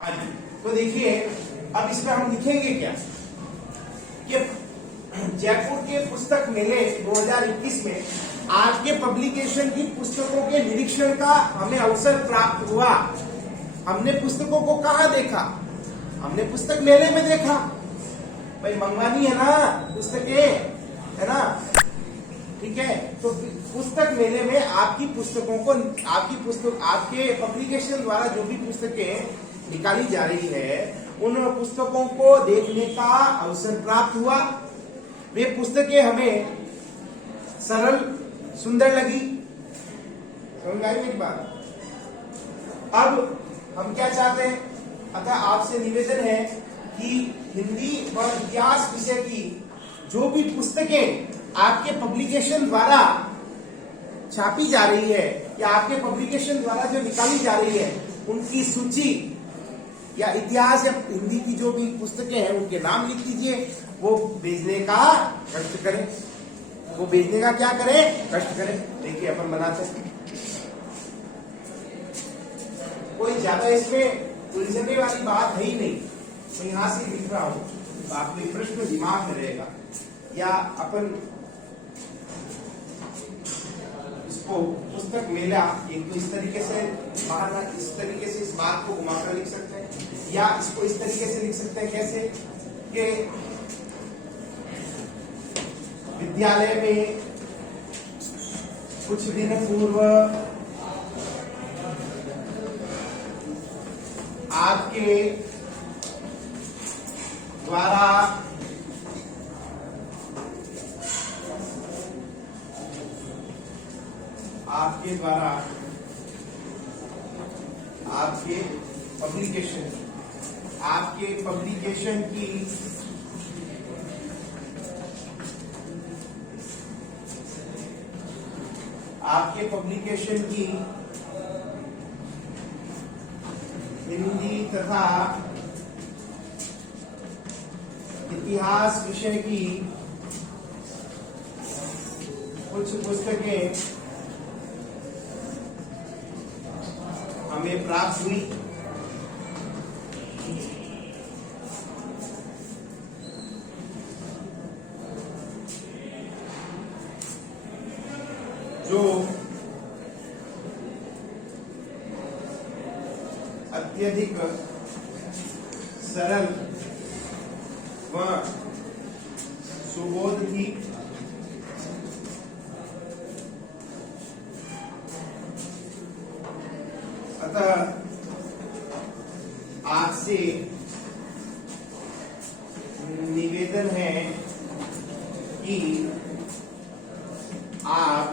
हाँ जी, तो देखिए अब इसमें हम लिखेंगे क्या कि जयपुर के पुस्तक मेले 2021 में आपके पब्लिकेशन की पुस्तकों के निरीक्षण का हमें अवसर प्राप्त हुआ। हमने पुस्तकों को कहाँ देखा? हमने पुस्तक मेले में देखा। भाई मंगवानी है ना पुस्तकें, है ना? ठीक है, तो पुस्तक मेले में आपकी पुस्तकों को आपके पब्लिकेशन द्वारा जो भी पुस्तकें निकाली जा रही है उन पुस्तकों को देखने का अवसर प्राप्त हुआ। वे पुस्तकें हमें सरल सुंदर लगी। समझ आई मेरी बात? अब हम क्या चाहते हैं? अतः आपसे निवेदन है कि हिंदी व इतिहास विषय की जो भी पुस्तकें आपके पब्लिकेशन द्वारा छापी जा रही है या आपके पब्लिकेशन द्वारा जो निकाली जा रही है उनकी सूची या इतिहास या हिंदी की जो भी पुस्तकें हैं उनके नाम लिख दीजिए। वो भेजने का कष्ट करें। वो भेजने का क्या करें? कष्ट करें। देखिए अपन बनाते हैं। कोई ज्यादा इसमें उलझने वाली बात है ही नहीं। मैं यहां से लिख रहा हूं तो आपको ये प्रश्न दिमाग में रहेगा या अपन इसको पुस्तक मेला एक तो इस तरीके से बाहर इस तरीके से इस बात को घुमाकर लिख सकते हैं या इसको इस तरीके से लिख सकते हैं। कैसे कि विद्यालय में कुछ दिन पूर्व आपके द्वारा आपके पब्लिकेशन की हिंदी तथा इतिहास विषय की कुछ पुस्तकें हमें प्राप्त हुई। जो अत्यधिक सरल व सुबोध थी। अतः आपसे निवेदन है कि आप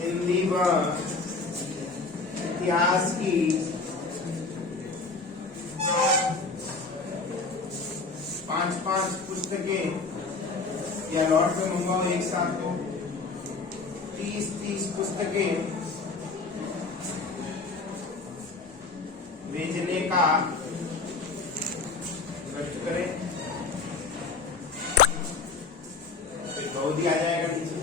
हिंदी व इतिहास की पांच पुस्तकें या लॉट में मंगवाओ एक साथ तो 30 पुस्तकें भेजने का कष्ट करें। बहुत ही आ जाएगा नीचे।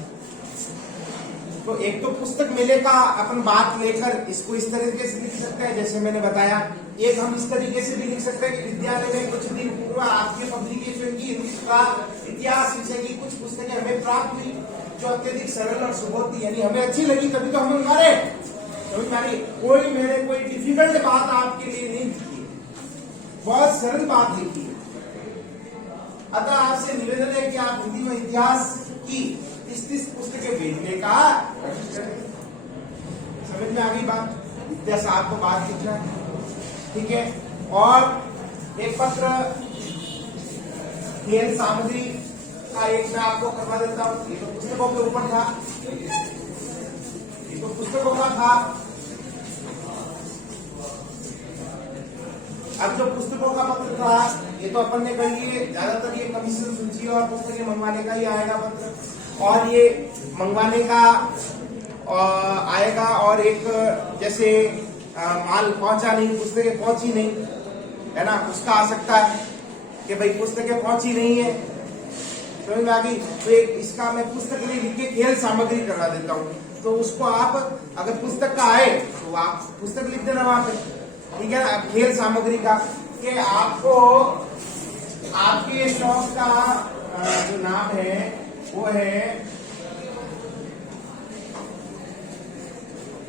तो एक तो पुस्तक मेले का अपन बात लेकर इसको इस तरीके से लिख सकते हैं जैसे मैंने बताया। एक हम इस तरीके से भी लिख सकते हैं कि विद्यालय में कुछ दिन पूर्व आपके पब्लिकेशन की इतिहास विषय की कुछ पुस्तकें हमें प्राप्त हुई जो अत्यधिक सरल और सुबोध थी, यानी हमें अच्छी लगी तभी तो हम मंगा रहे। समझ में आ रही? कोई डिफिकल्ट बात आपके लिए नहीं लिखी, बहुत सरल बात लिखी है। अतः आपसे निवेदन है कि आप हिंदी व इतिहास की 30 पुस्तकें भेजने का कोशिश करें। समझ में आ गई बात? इतिहास आपको बात लिखना है, ठीक है। और एक पत्र खेल सामग्री का एक मैं आपको करवा देता हूँ। ये तो पुस्तकों के ऊपर था, ये तो पुस्तकों का था। अब जो पुस्तकों का पत्र था ये तो अपन ने कर लिए। ज्यादातर ये कमीशन सूची और पुस्तकें मंगवाने का ही आएगा पत्र, और ये मंगवाने का आएगा। और एक जैसे माल पहुंचा नहीं, पुस्तकें पहुंची नहीं, है ना, उसका आ सकता है कि भाई पुस्तकें पहुंची नहीं है। समझ में आ गई? तो एक इसका मैं पुस्तक में लिख के खेल सामग्री करवा देता हूँ। तो उसको आप अगर पुस्तक का आए तो आप पुस्तक लिख देना वहां पे, ठीक है ना, खेल सामग्री का, कि आपको आपके शॉप का जो नाम है वो है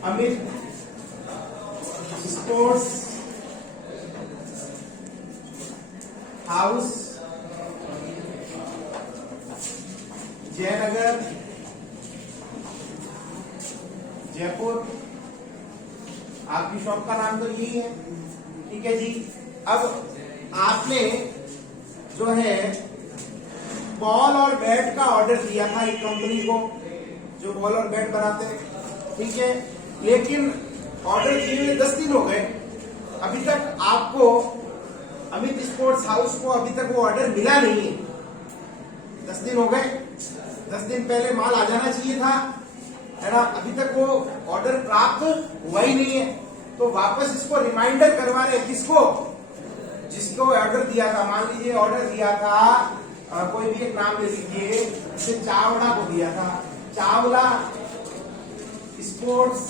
अमित स्पोर्ट्स हाउस जयनगर जयपुर। आपकी शॉप का नाम तो यही है, ठीक है जी। अब आपने जो है बॉल और बैट का ऑर्डर दिया था एक कंपनी को जो बॉल और बैट बनाते हैं, ठीक है, लेकिन ऑर्डर दिए हुए 10 दिन हो गए, अभी तक आपको अमित स्पोर्ट्स हाउस को अभी तक वो ऑर्डर मिला नहीं है। 10 दिन हो गए, 10 दिन पहले माल आ जाना चाहिए था, है ना, अभी तक वो ऑर्डर प्राप्त हुआ ही नहीं है। तो वापस इसको रिमाइंडर करवा रहे किसको, जिसको ऑर्डर दिया था। मान लीजिए ऑर्डर दिया था कोई भी एक नाम ले लीजिए, जैसे चावड़ा को दिया था, Chawla sports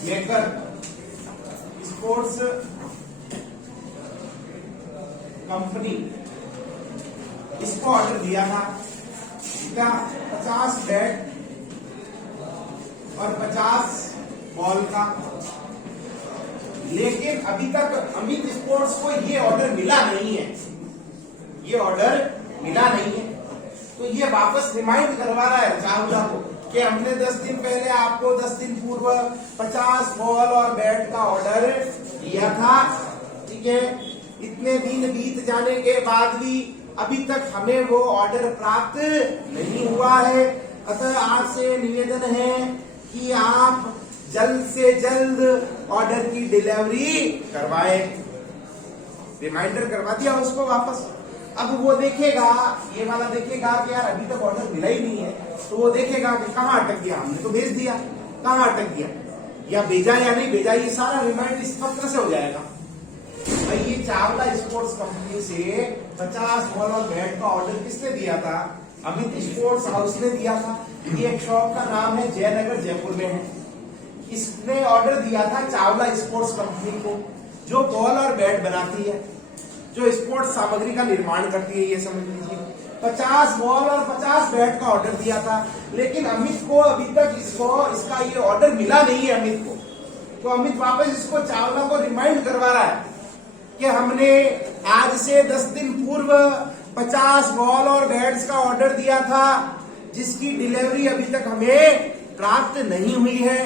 maker sports company, इसको ऑर्डर दिया था, इसका 50 बैट और 50 बॉल का, लेकिन अभी तक अमित स्पोर्ट्स को ये ऑर्डर मिला नहीं है, ये ऑर्डर मिला नहीं है। तो ये वापस रिमाइंड करवा रहा है चावला को कि हमने 10 दिन पहले आपको 10 दिन पूर्व 50 बॉल और बैट का ऑर्डर दिया था, ठीक है। इतने दिन बीत जाने के बाद भी अभी तक हमें वो ऑर्डर प्राप्त नहीं हुआ है। अतः आपसे निवेदन है कि आप जल्द से जल्द ऑर्डर की डिलीवरी करवाएं। रिमाइंडर करवा दिया उसको वापस। अब वो देखेगा, ये वाला देखेगा कि यार अभी तक ऑर्डर मिला ही नहीं है, तो वो देखेगा कि कहाँ अटक गया, हमने तो भेज दिया, कहाँ अटक गया, या भेजा या नहीं भेजा, ये सारा रिमाइंड इस पत्र से हो जाएगा। भाई ये चावला स्पोर्ट्स कंपनी से 50 बॉल और बैट का ऑर्डर किसने दिया था? अमित स्पोर्ट्स हाउस ने दिया था। ये एक शॉप का नाम है, जयनगर जयपुर में है। इसने ऑर्डर दिया था चावला स्पोर्ट्स कंपनी को, जो बॉल और बैट बनाती है, जो स्पोर्ट्स सामग्री का निर्माण करती है, ये समझ लीजिए। 50 बॉल और 50 बैट का ऑर्डर दिया था, लेकिन अमित को अभी तक इसका ये ऑर्डर मिला नहीं है अमित को। तो अमित वापस इसको चावला को रिमाइंड करवा रहा है कि हमने आज से 10 दिन पूर्व 50 बॉल और बैट्स का ऑर्डर दिया था, जिसकी डिलीवरी अभी तक हमें प्राप्त नहीं हुई है।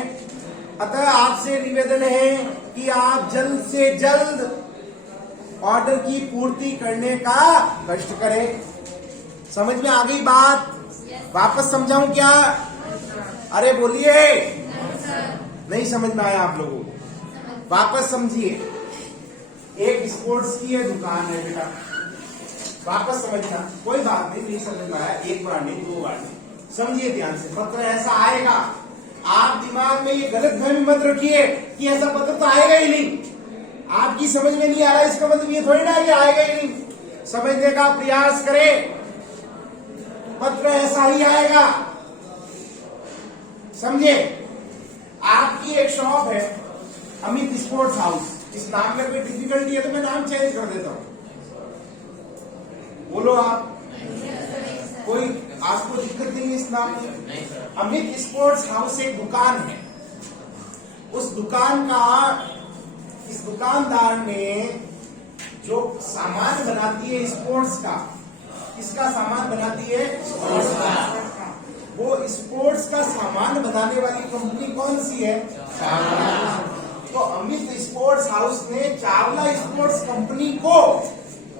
अतः आपसे निवेदन है कि आप जल्द से जल्द ऑर्डर की पूर्ति करने का कष्ट करें। समझ में आ गई बात? वापस समझाऊं क्या? अरे बोलिए। नहीं समझ में आया आप लोगों को? वापस समझिए। एक स्पोर्ट्स की ये दुकान है बेटा, वापस समझना। कोई बात नहीं समझ में आया, एक बार नहीं, 2 बार नहीं, समझिए ध्यान से। पत्र ऐसा आएगा, आप दिमाग में ये गलतफहमी मत रखिए कि ऐसा पत्र तो आएगा ही नहीं। आपकी समझ में नहीं आ रहा, इसका मतलब ये थोड़ी ना कि आएगा ही नहीं। समझने का प्रयास करें, पत्र ऐसा ही आएगा, समझे। आपकी एक शॉप है अमित स्पोर्ट्स हाउस, इस नाम में कोई डिफिकल्टी है तो मैं नाम चेंज कर देता हूं। बोलो आप, कोई आपको दिक्कत नहीं है इस नाम में? अमित स्पोर्ट्स हाउस एक दुकान है, उस दुकान का, इस दुकानदार ने जो सामान बनाती है स्पोर्ट्स का, किसका सामान बनाती है? स्पोर्ट्स का। वो स्पोर्ट्स का सामान बनाने वाली कंपनी कौन सी है? चावला। तो अमित स्पोर्ट्स हाउस ने चावला स्पोर्ट्स कंपनी को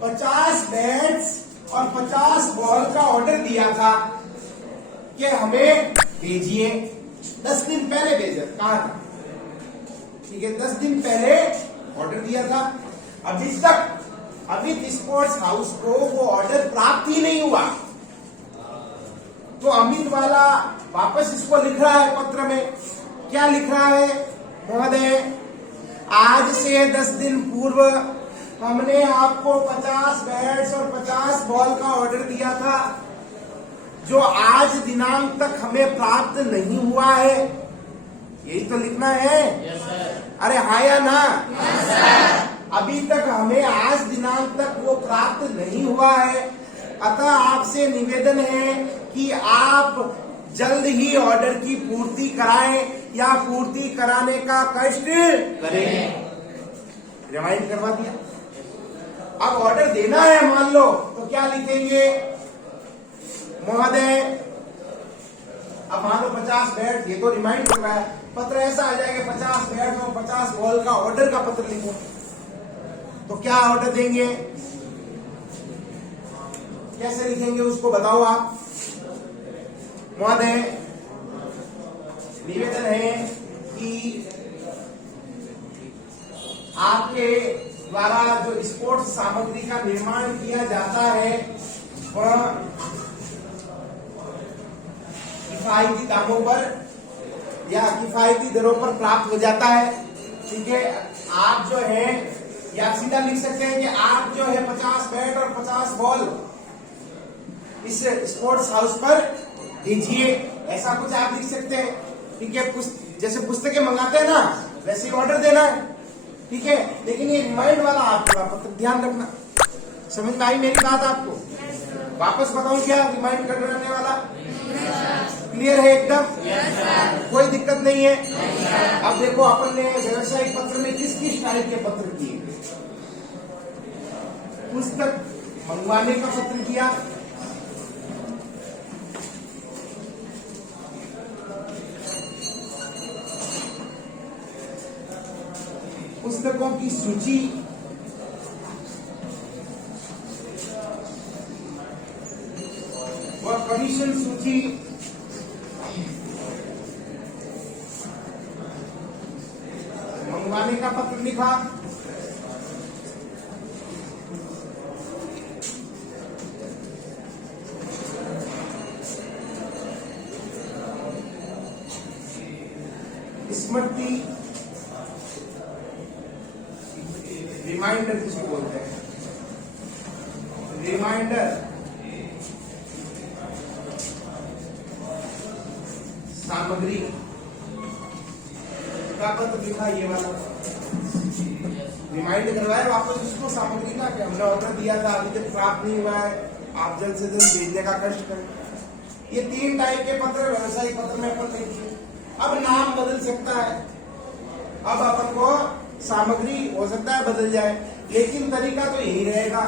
50 बैट्स और 50 बॉल का ऑर्डर दिया था कि हमें भेजिए। 10 दिन पहले भेजा, कहा था, ठीक है, 10 दिन पहले ऑर्डर दिया था। अभी तक अमित स्पोर्ट्स हाउस को वो ऑर्डर प्राप्त ही नहीं हुआ। तो अमित वाला वापस इसको लिख रहा है पत्र में, क्या लिख रहा है? महोदय, आज से 10 दिन पूर्व हमने आपको 50 बैट्स और 50 बॉल का ऑर्डर दिया था, जो आज दिनांक तक हमें प्राप्त नहीं हुआ है। यही तो लिखना है। अरे हाँ या ना? अभी तक हमें आज दिनांक तक वो प्राप्त नहीं हुआ है, अतः आपसे निवेदन है कि आप जल्द ही ऑर्डर की पूर्ति कराएं या पूर्ति कराने का कष्ट करें। रिमाइंड करवा दिया। अब ऑर्डर देना है मान लो, तो क्या लिखेंगे? महोदय, अब मान लो 50 बैट, ये तो रिमाइंड कर रहा है, पत्र ऐसा आ जाएगा 50 बैट और 50 बॉल का ऑर्डर का पत्र लिखो। तो क्या ऑर्डर देंगे, कैसे लिखेंगे उसको बताओ आप। महोदय, निवेदन है कि आपके द्वारा जो स्पोर्ट्स सामग्री का निर्माण किया जाता है वह किफायती दामों पर या किफायती दरों पर प्राप्त हो जाता है। ठीक है, आप जो है या सीधा लिख सकते हैं कि आप जो है 50 बैट और 50 बॉल इस स्पोर्ट्स हाउस पर दीजिए, ऐसा कुछ आप लिख सकते हैं। ठीक है, जैसे पुस्तकें मंगाते हैं ना, वैसे ही ऑर्डर देना है। ठीक है, लेकिन ये रिमाइंड वाला आपका पत्र ध्यान रखना। समझ में आई मेरी बात आपको? वापस बताऊं क्या रिमाइंड करने वाला? क्लियर है एकदम? कोई दिक्कत नहीं है। अब देखो, अपन ने व्यवसायिक पत्र में किस किस टाइप के पत्र किए? पुस्तक मंगवाने का पत्र किया, पुस्तकों की सूची, व कमीशन सूची, मंगवाने का पत्र लिखा, स्मृति, रिमाइंडर किसको बोलते हैं? रिमाइंडर, सामग्री का पत्र लिखा, ये वाला रिमाइंड करवाए वापस उसको सामग्री का कि हमने ऑर्डर दिया था, अभी तक प्राप्त नहीं हुआ है, आप जल्द से जल्द भेजने का कष्ट करें। ये 3 टाइप के पत्र व्यवसायिक पत्र में अपन लिखिए। अब नाम बदल सकता है, अब अपन को सामग्री हो सकता है बदल जाए, लेकिन तरीका तो यही रहेगा।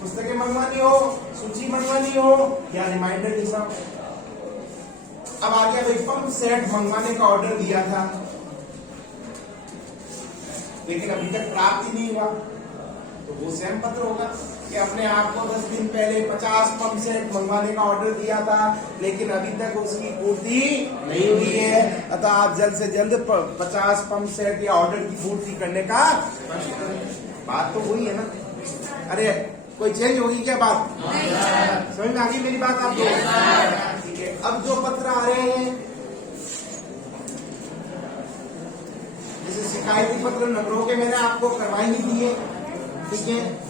पुस्तकें मंगवानी हो, सूची मंगवानी हो या रिमाइंडर लिखना। अब आ गया भाई, पंप सेट मंगवाने का ऑर्डर दिया था लेकिन अभी तक प्राप्त ही नहीं हुआ, तो वो सेम पत्र होगा कि अपने आप को 10 दिन पहले 50 पंप सेट मंगवाने का ऑर्डर दिया था लेकिन अभी तक उसकी पूर्ति नहीं हुई है, अतः आप जल्द से जल्द 50 पंप सेट या ऑर्डर की पूर्ति करने का बात तो वही है ना। अरे कोई चेंज होगी क्या बात? समझ में आ गई मेरी बात आपको? ठीक है, अब जो पत्र आ रहे हैं जैसे शिकायती पत्र नंबरों के मैंने आपको करवाई ही दिए। ठीक है,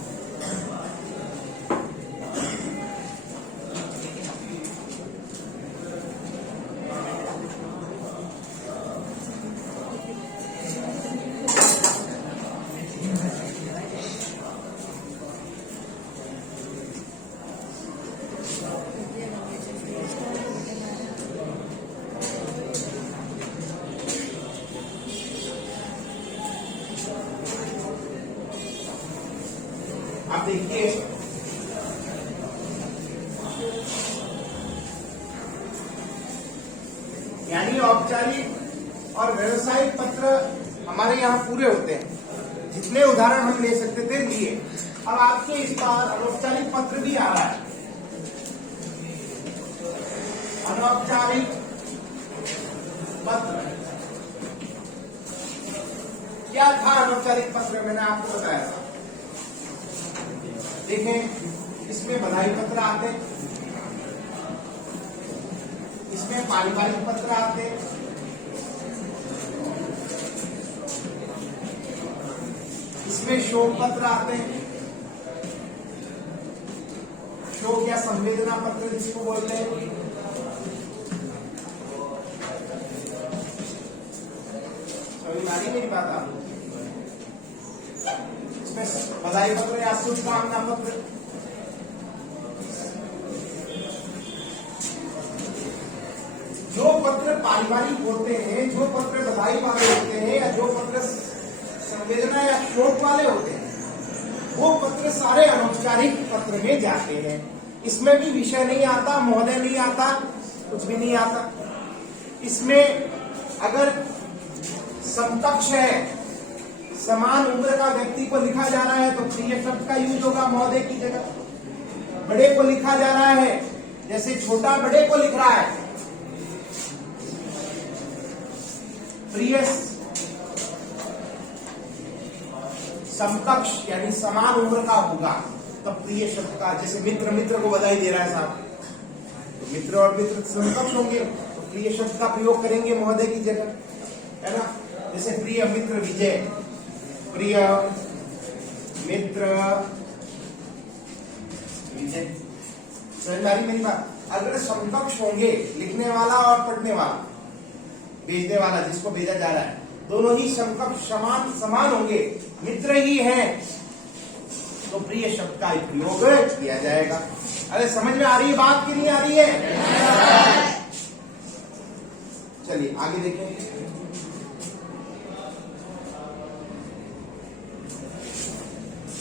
आप देखिए यानी औपचारिक और व्यवसायिक पत्र हमारे यहाँ पूरे होते हैं। जितने उदाहरण हम ले सकते थे लिए। अब आपके इस बार अनौपचारिक पत्र भी आ रहा है। अनौपचारिक पत्र क्या था? अनौपचारिक पत्र मैंने आपको बताया था। देखें, इसमें बधाई पत्र आते, इसमें पारिवारिक पत्र आते, इसमें शोक पत्र आते हैं, शोक या संवेदना पत्र जिसको बोलते हैं, आ रही मेरी बात आपको? इसमें बधाई पत्र या शुभकामना पत्र, जो पत्र पारिवारिक होते हैं, जो पत्र बधाई वाले होते हैं, या जो पत्र संवेदना या शोक वाले होते हैं, वो पत्र सारे अनौपचारिक पत्र में जाते हैं। इसमें भी विषय नहीं आता, महोदय नहीं आता, कुछ भी नहीं आता। इसमें अगर समकक्ष है, समान उम्र का व्यक्ति को लिखा जा रहा है तो प्रिय शब्द का यूज होगा महोदय की जगह। बड़े को लिखा जा रहा है, जैसे छोटा बड़े को लिख रहा है, प्रिय समकक्ष यानी समान उम्र का होगा तब प्रिय शब्द का, जैसे मित्र मित्र को बधाई दे रहा है साहब, तो मित्र और मित्र समकक्ष होंगे तो प्रिय शब्द का प्रयोग करेंगे महोदय की जगह, है ना। जैसे प्रिय मित्र विजय, प्रिय मित्र विजय। समझ आ रही मेरी बात? अगर समकक्ष होंगे, लिखने वाला और पढ़ने वाला, भेजने वाला जिसको भेजा जा रहा है, दोनों ही समकक्ष समान होंगे, मित्र ही हैं, तो प्रिय शब्द का प्रयोग किया जाएगा। अरे समझ में आ रही है बात कि नहीं आ रही है? चलिए आगे देखें।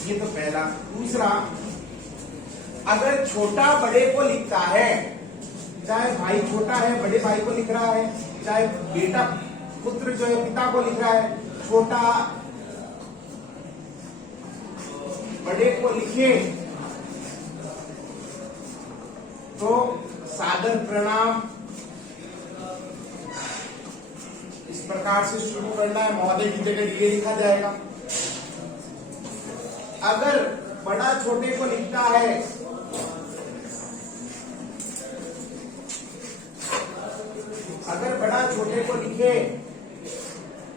ये तो पहला। दूसरा, अगर छोटा बड़े को लिखता है, चाहे भाई छोटा है बड़े भाई को लिख रहा है, चाहे बेटा पुत्र जो है पिता को लिख रहा है, छोटा बड़े को लिखे तो सादर प्रणाम इस प्रकार से शुरू करना है, महोदय की जगह ये लिखा जाएगा। अगर बड़ा छोटे को लिखता है, अगर बड़ा छोटे को लिखे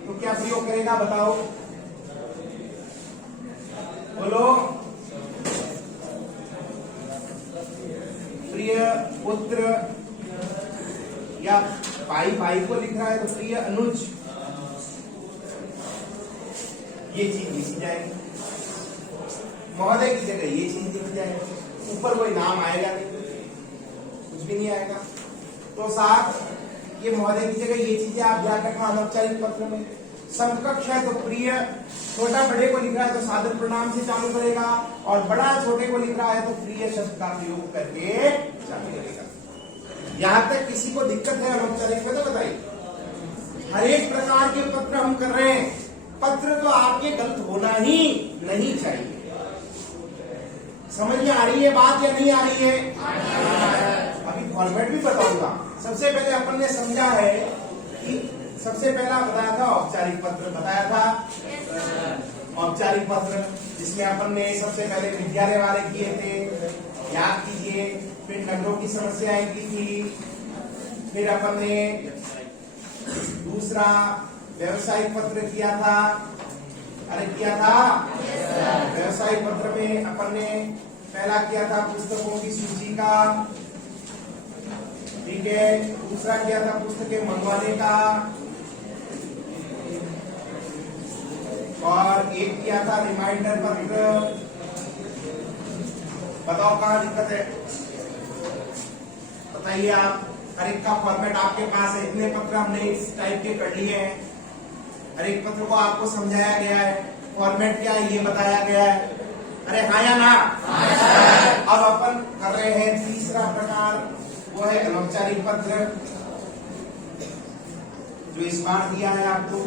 तो क्या प्रयोग करेगा बताओ? बोलो। प्रिय पुत्र, या भाई को लिख रहा है तो प्रिय अनुज, ये चीज लिखी जाएगी। महोदय की जगह ये चीज लिखी जाएगी। ऊपर कोई नाम आएगा नहीं, कुछ भी नहीं आएगा। तो साहब ये महोदय की जगह ये चीजें आप ध्यान रखना अनौपचारिक पत्र में। समकक्ष है तो प्रिय, छोटा बड़े को लिख रहा है तो सादर प्रणाम से चालू करेगा, और बड़ा छोटे को लिख रहा है तो प्रिय शब्द का प्रयोग करके चालू करेगा। यहां तक किसी को दिक्कत है अनौपचारिक में तो बताइए। हर एक प्रकार के पत्र हम कर रहे हैं, पत्र तो आपके गलत होना ही नहीं चाहिए। समझ में आ रही है बात या नहीं आ रही है? अभी फॉर्मेट भी बताऊंगा। सबसे पहले अपन ने समझा है कि सबसे पहला बताया था औपचारिक पत्र, बताया था औपचारिक पत्र, जिसमें अपन ने सबसे पहले विद्यालय वाले किए थे, याद कीजिए। फिर नगरों की समस्याएं की थी, फिर अपन ने दूसरा व्यवसायिक पत्र किया था। अरे किया था व्यवसायिक पत्र में अपन ने पहला किया था पुस्तकों की सूची का, ठीक है। दूसरा किया था पुस्तकें मंगवाने का, और एक किया था रिमाइंडर पत्र। बताओ कहाँ दिक्कत है, बताइए आप। हर एक का फॉर्मेट आपके पास है, इतने पत्र हमने इस टाइप के कर लिए हैं। हर एक पत्र को आपको समझाया गया है, फॉर्मेट क्या है ये बताया गया है। अरे हाँ या ना? अब अपन कर रहे हैं तीसरा प्रकार, वो है अनौपचारिक पत्र, जो इस बार दिया है आपको।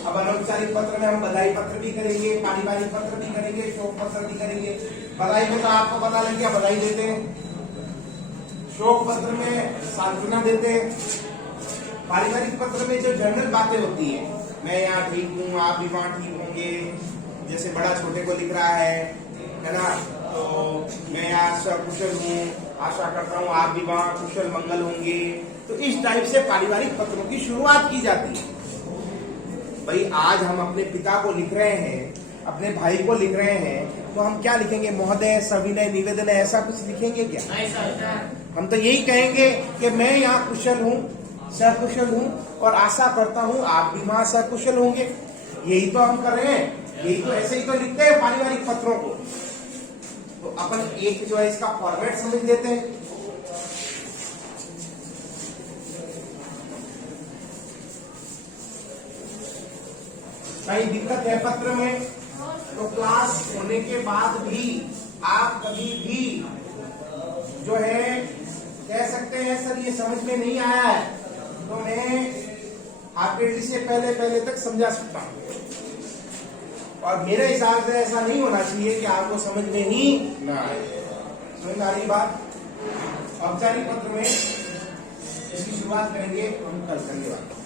अब अनौपचारिक पत्र में हम बधाई पत्र भी करेंगे, पारिवारिक पत्र भी करेंगे, शोक पत्र भी करेंगे। बधाई में तो आपको पता लग गया, बधाई देते हैं। शोक पत्र में सांत्वना देते हैं। पारिवारिक पत्र में जो जनरल बातें होती है, मैं यहाँ ठीक हूँ, आप भी वहां ठीक होंगे, जैसे बड़ा छोटे को लिख रहा है ना, तो मैं यहाँ सकुशल हूँ, आशा करता हूँ आप भी वहां कुशल मंगल होंगे। तो इस टाइप से पारिवारिक पत्रों की शुरुआत की जाती है। भाई आज हम अपने पिता को लिख रहे हैं, अपने भाई को लिख रहे हैं, तो हम क्या लिखेंगे? महोदय, सविनय, निवेदन, ऐसा कुछ लिखेंगे क्या? हम तो यही कहेंगे कि मैं यहाँ कुशल हूँ, सकुशल हूं और आशा करता हूं आप भी वहां सकुशल होंगे। यही तो हम कर रहे हैं, यही तो ऐसे ही तो लिखते हैं पारिवारिक पत्रों को। तो अपन एक जो है इसका फॉर्मेट समझ लेते हैं। कहीं दिक्कत है पत्र में तो क्लास होने के बाद भी आप कभी भी जो है कह सकते हैं सर ये समझ में नहीं आया है, तो मैं आपके से पहले तक समझा सकता हूं। और मेरे हिसाब से ऐसा नहीं होना चाहिए कि आपको समझ में ही ना आए। समझ में आ रही बात? औपचारिक पत्र में इसकी शुरुआत करेंगे हम कल। धन्यवाद।